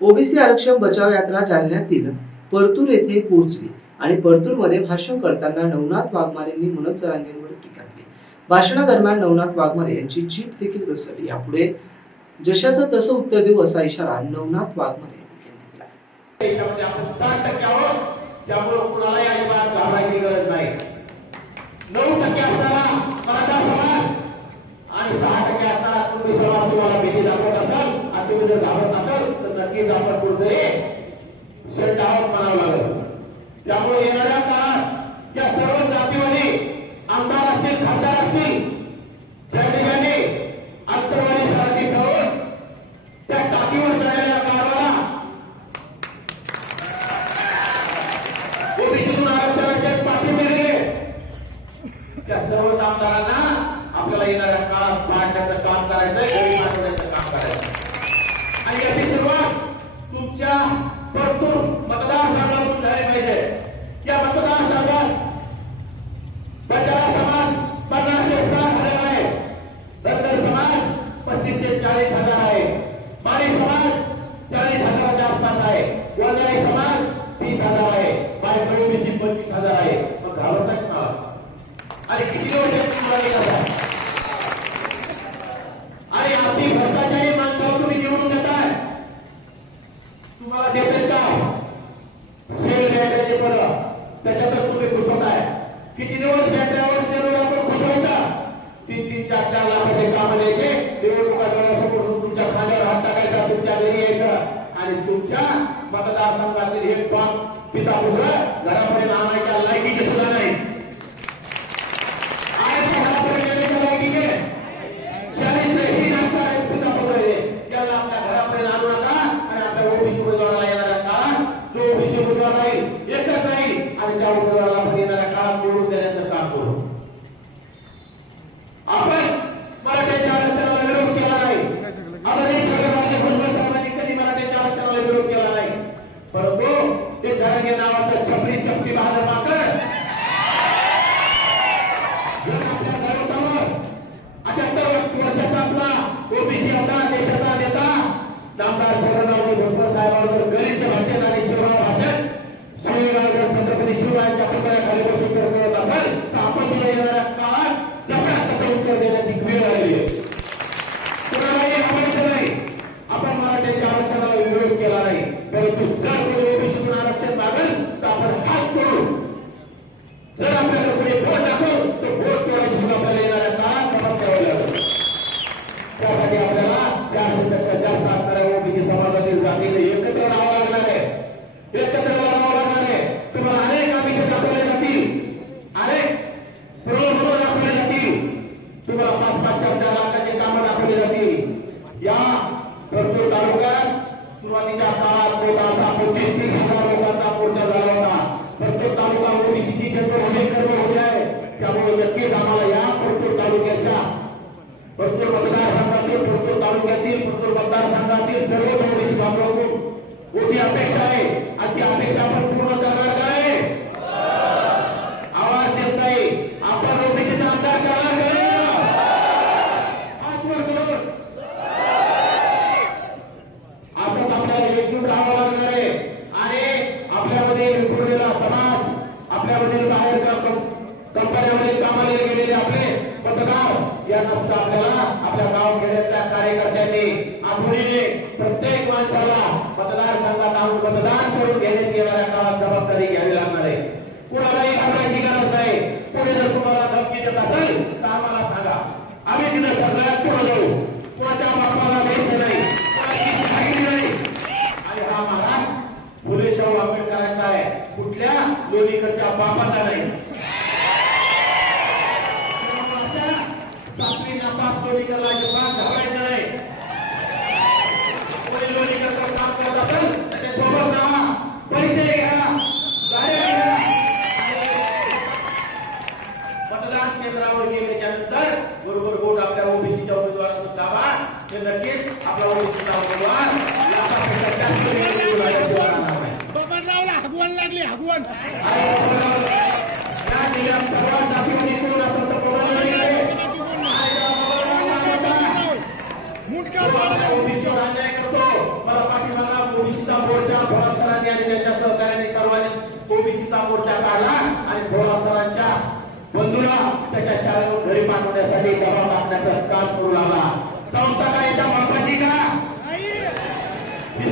OBC आरक्षण बचाव यात्रा जालन्यातील परतूर येथे पोहोचली आणि परतूरमध्ये भाषण करताना नवनाथ वाघमारेंनी मनोज सरांगेंवर टीका केली. भाषणादरम्यान नवनाथ वाघमारे यांची जीप देखील घसरली. यापुढे जशाचं तसं उत्तर देऊ असा इशारा नवनाथ वाघमारे यांनी दिला नक्कीच आपण पुढे सेट आउट करावं लागलं. त्यामुळे येणाऱ्या काळात या सर्व जातीमध्ये आमदार असतील खासदार असतील त्या ठिकाणी आतंकवादी सारखी ठेवून त्या टाकीवर चढलेल्या कारवाला ओबीसीतून आरक्षणाचे पाठी मिळले. त्या सर्वच आमदारांना आपल्याला येणाऱ्या काळात पाडण्याचं काम करायचंय काम करायचं आणि याची सुरुवात तुमच्या भरपूर मतदार या मतदारसंघातील हे पाप पिता पुत्र घरामध्ये आणायच्या लायकीचे सुद्धा नाही. get out किंवा पाच पाच चार चार लाखाची कामं दाखवली जातील. या भरपूर तालुक्यात सुरुवातीच्या काळात दोन पंचवीस तीस हजार कामाला गेलेले आपले मतदार यानुसार आपल्याला आपल्या गाव कार्यकर्त्यांनी आठवणीने प्रत्येक माणसाला मतदार संघात आणून मतदान करून घेण्याची येणाऱ्या काळात जबाबदारी घ्यावी लागणार आहे. कुणालाही सांगायची गरज नाही. पुढे जर तुम्हाला धमकी देत असेल तर आम्हाला सांगा. आम्ही तिथे सगळ्यात पुढे जाऊ. कुणाच्या बापाला द्यायचं नाही. आणि हा महाराज फुले शाहू आंबेडकरांचा आहे. कुठल्या लोणीकडच्या बापाचा नाही. मतदान केंद्रावर गेल्याच्या नंतर बरोबर बोर्ड आपल्या ओबीसीच्या उमेदवाराचा दावा ते नक्कीच आपला ओबीसीचा उमेदवार हगवण लागली हगवण या जिल्ह्यात सर्वात जातीवर एकूण असं ओबीसीचा मोर्चा काढला आणि घोडासरांच्या बंधूला त्याच्या शाळेवर घरी पाठवण्यासाठी दबाव टाकण्याचं काम करू लागला. संस्था काय याच्या मापाची का